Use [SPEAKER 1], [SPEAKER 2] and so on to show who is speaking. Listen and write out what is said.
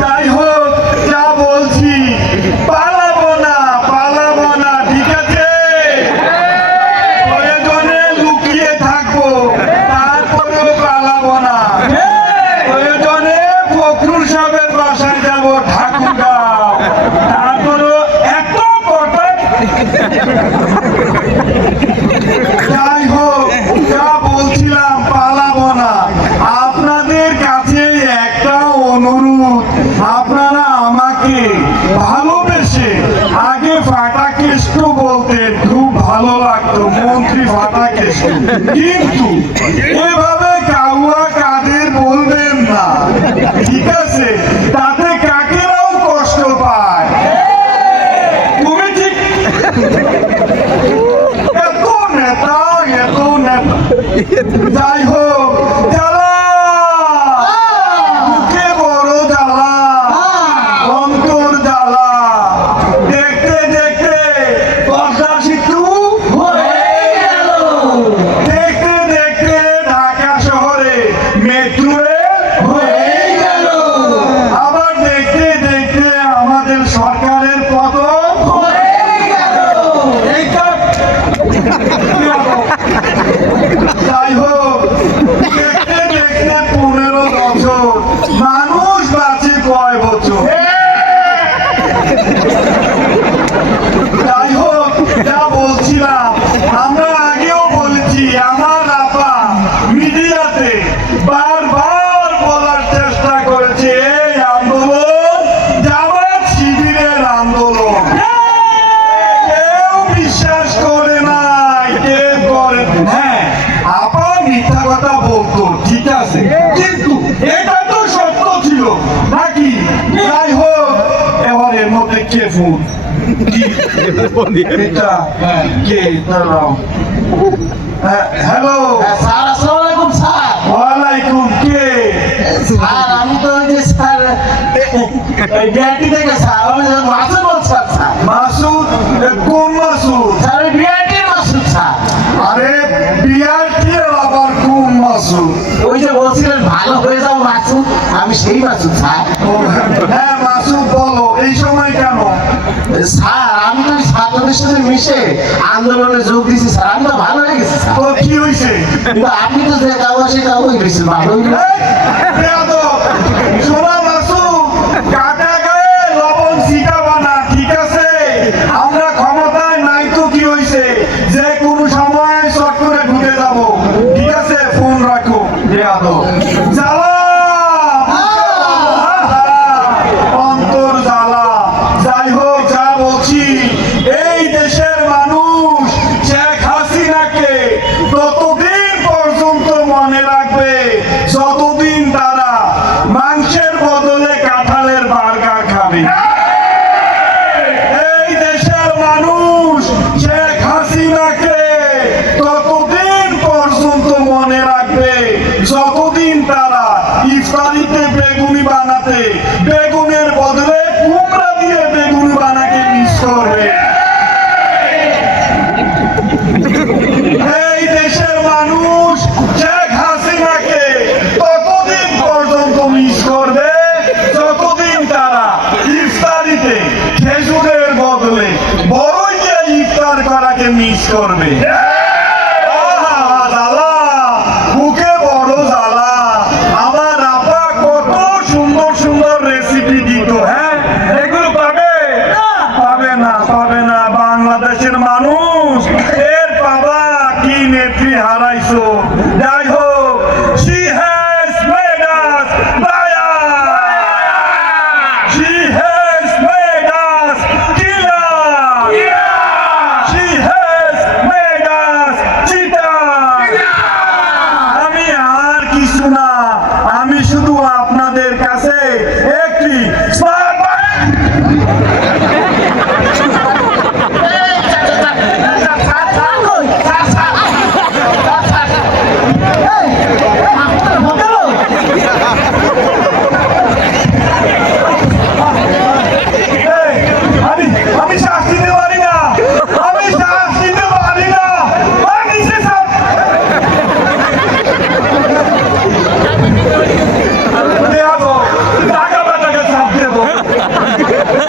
[SPEAKER 1] যাই হোক। কিন্তু এভাবে কাউয়া কাদের বলবেন না। ঠিক আছে, তাতে কাকেরাও কষ্ট পায়। তুমি ঠিক এত নেতা এত নেতা। যাই হোক যাই হোক দেখতে দেখতে পনেরো বছর। মানুষ বাঁচে কয় বছর? কথা বলতো ঠিক আছে? কিন্তু এটা তো সত্য ছিল। নাকি? যাই হোক এবারের মধ্যে কে ফুল হ্যাঁ, হ্যালো। হ্যাঁ,
[SPEAKER 2] স্যার আসসালামু আলাইকুম
[SPEAKER 1] কে?
[SPEAKER 2] স্যার আমি তো স্যার আমি সেই মাসুদ স্যার।
[SPEAKER 1] হ্যাঁ মাসুদ বলো এই সময় কেন?
[SPEAKER 2] স্যার আমি তো ছাত্রদের সাথে মিশে আন্দোলনে যোগ দিছি স্যার। আমি তো ভালো হয়ে গেছি স্যার।
[SPEAKER 1] কি হয়েছে
[SPEAKER 2] কিন্তু আপনি তো যে কাউ সে কাউ হয়ে গেছি
[SPEAKER 1] ভালো হয়ে গেছে লাগবে ফেসবুকের বদলে বড়ই ইফতার করাকে মিস করবে।